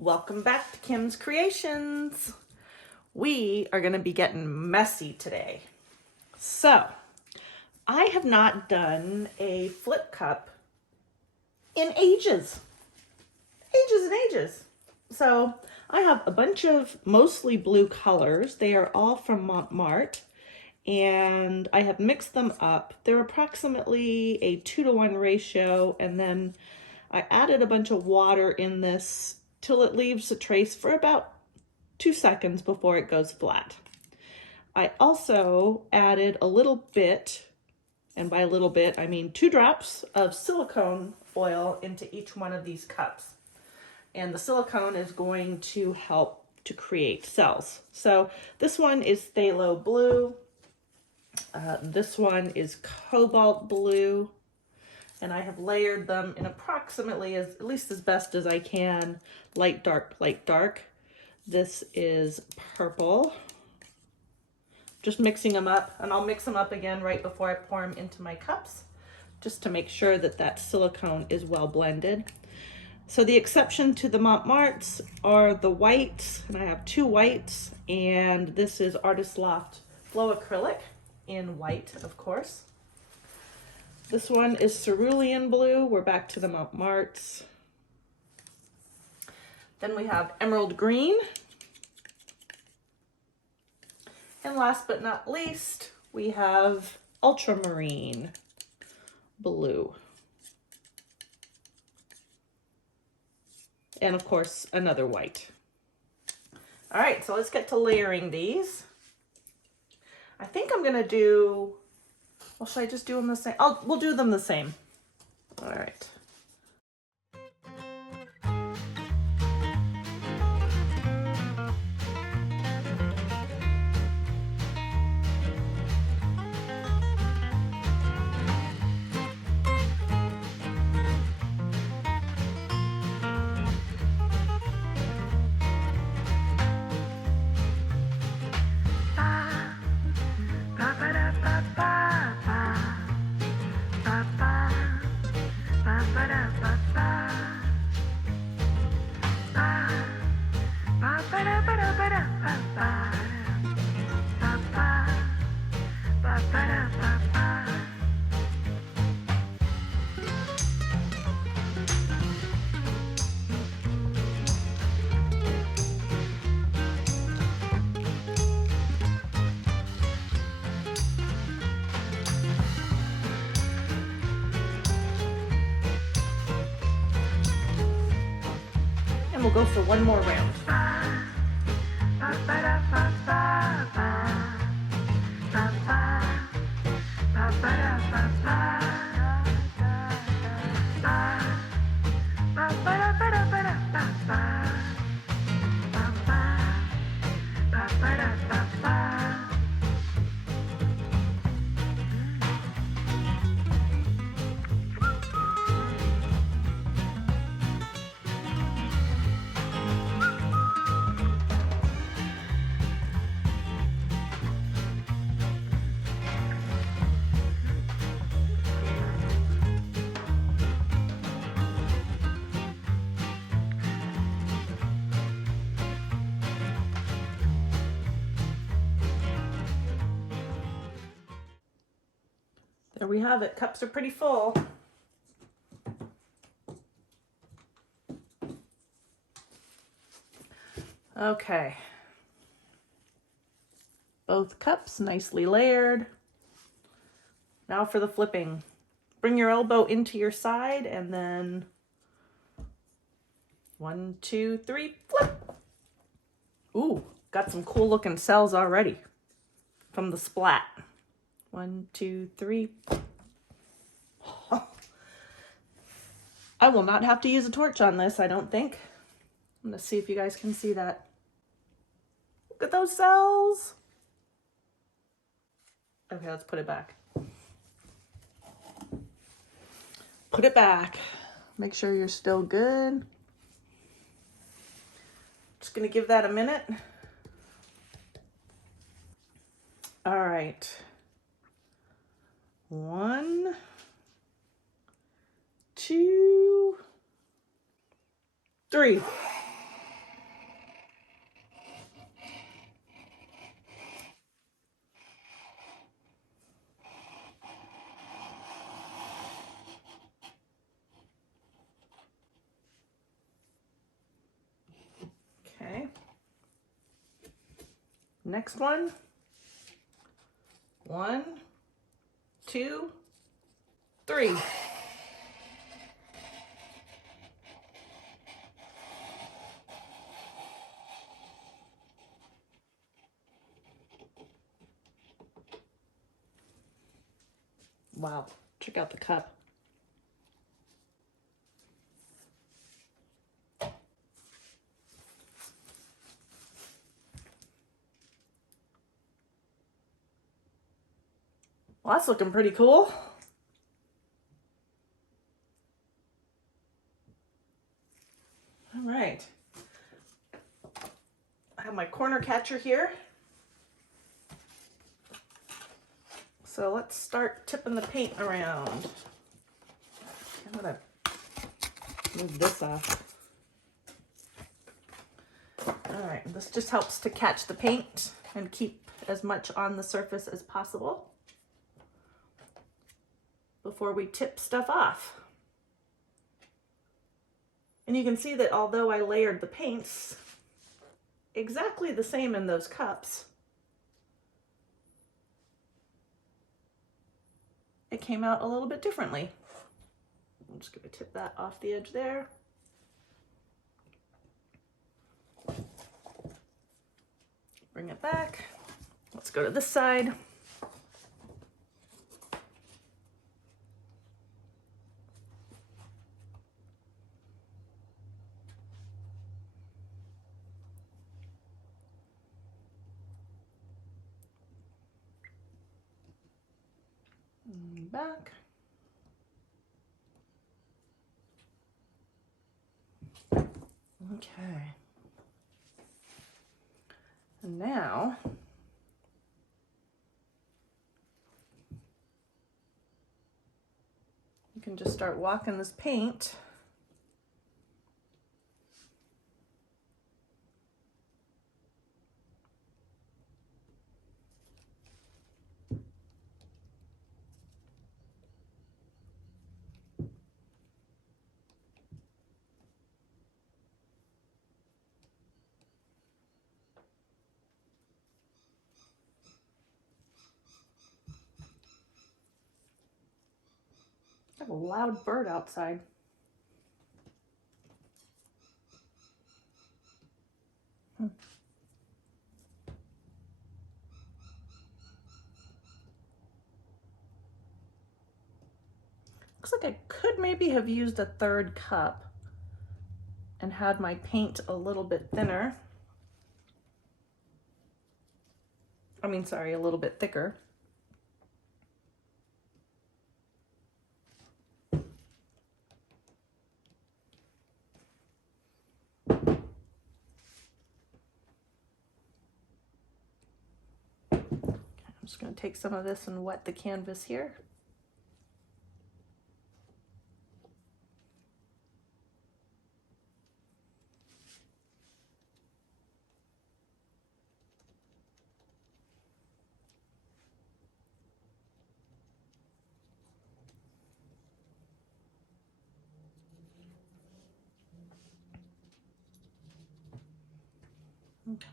Welcome back to Kim's Creations. We are going to be getting messy today. So, I have not done a flip cup in ages. Ages and ages. So, I have a bunch of mostly blue colors. They are all from Mont, and I have mixed them up. They're approximately a 2-to-1 ratio, and then I added a bunch of water in this till it leaves a trace for about 2 seconds before it goes flat. I also added a little bit, and by a little bit I mean 2 drops of silicone oil into each one of these cups. And the silicone is going to help to create cells. So this one is phthalo blue, this one is cobalt blue, and I have layered them in approximately at least as best as I can, light, dark, light, dark. This is purple. Just mixing them up, and I'll mix them up again right before I pour them into my cups, just to make sure that that silicone is well blended. So the exception to the Montmarts are the whites, and I have 2 whites, and this is Artist Loft Floetrol in white, of course. This one is Cerulean blue. We're back to the Montmarts. Then we have emerald green. And last but not least, we have ultramarine blue. And of course, another white. All right, so let's get to layering these. I think I'm gonna do, well, should I just do them the same? We'll do them the same. All right. And we'll go for one more round. There we have it. Cups are pretty full. Okay. Both cups nicely layered. Now for the flipping. Bring your elbow into your side and then 1, 2, 3, flip. Ooh, got some cool looking cells already from the splat. 1, 2, 3. Oh. I will not have to use a torch on this, I don't think. I'm gonna see if you guys can see that. Look at those cells. Okay, let's put it back. Put it back. Make sure you're still good. Just gonna give that a minute. All right. 1, 2, 3. Next one. 1, 2, 3. Wow, check out the cup. Well, that's looking pretty cool. All right. I have my corner catcher here. So let's start tipping the paint around. I'm gonna move this off. All right, this just helps to catch the paint and keep as much on the surface as possible before we tip stuff off. And you can see that although I layered the paints exactly the same in those cups, it came out a little bit differently. I'm just going to tip that off the edge there. Bring it back. Let's go to this side. And back. Okay. And now you can just start walking this paint I have a loud bird outside. Looks like I could maybe have used a third cup and had my paint a little bit thinner. I mean, sorry, a little bit thicker. I'm just going to take some of this and wet the canvas here. Okay.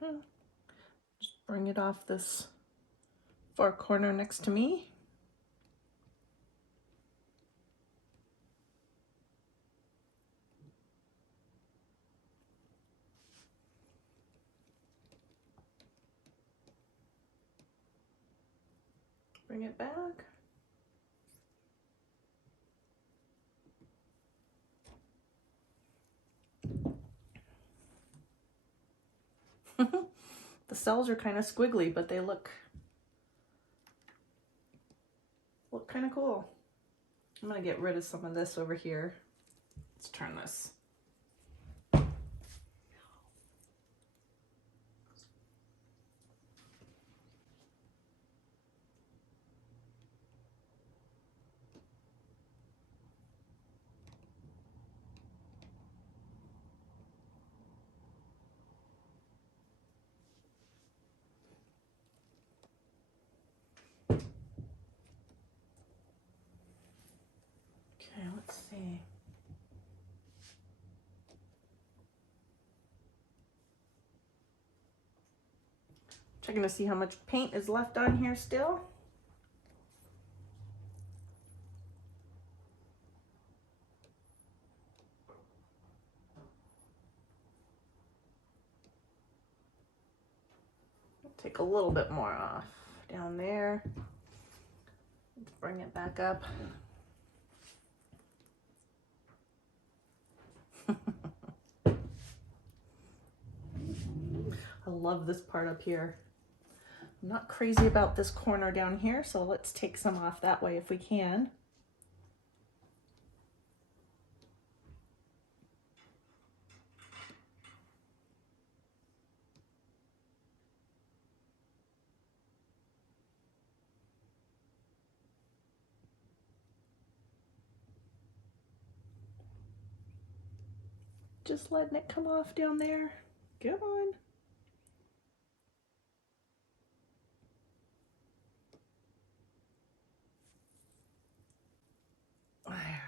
Okay. Just bring it off this far corner next to me. Bring it back. The cells are kind of squiggly, but they look kind of cool. I'm gonna get rid of some of this over here. Let's turn this. Checking to see how much paint is left on here still. Take a little bit more off down there. Let's bring it back up. I love this part up here. I'm not crazy about this corner down here, so let's take some off that way if we can. Just letting it come off down there. Come on. There.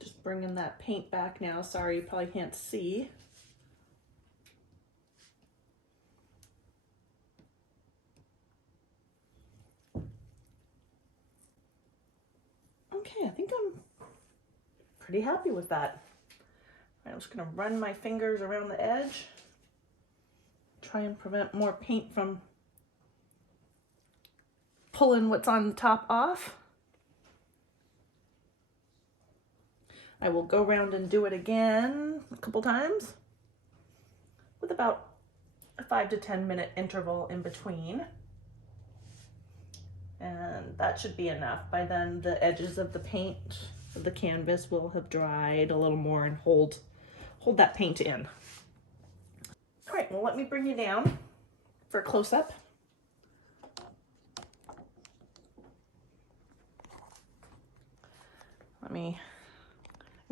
Just bringing that paint back now. Sorry, you probably can't see. Okay, I think I'm pretty happy with that. I'm just gonna run my fingers around the edge. Try and prevent more paint from pulling what's on the top off. I will go around and do it again a couple times with about a 5 to 10 minute interval in between. And that should be enough. By then the edges of the paint of the canvas will have dried a little more and hold that paint in. All right, well, let me bring you down for a close-up. Let me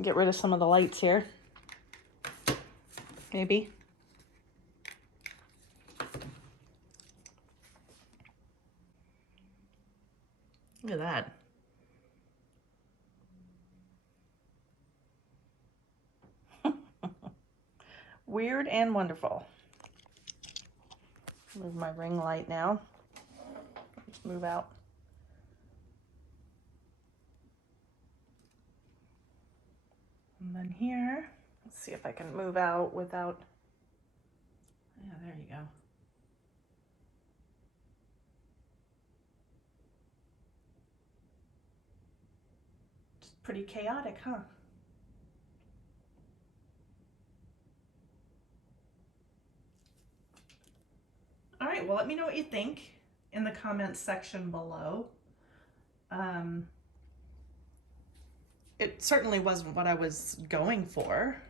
get rid of some of the lights here. Maybe. Look at that. Weird and wonderful. Move my ring light now. Just move out. And then here, let's see if I can move out without, yeah, there you go. It's pretty chaotic, huh? All right, well, let me know what you think in the comments section below. It certainly wasn't what I was going for,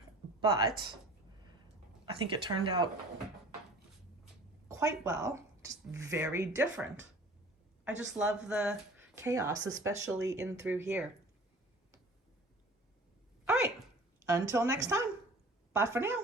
but I think it turned out quite well, just very different. I just love the chaos, especially in through here. All right, until next time, bye for now.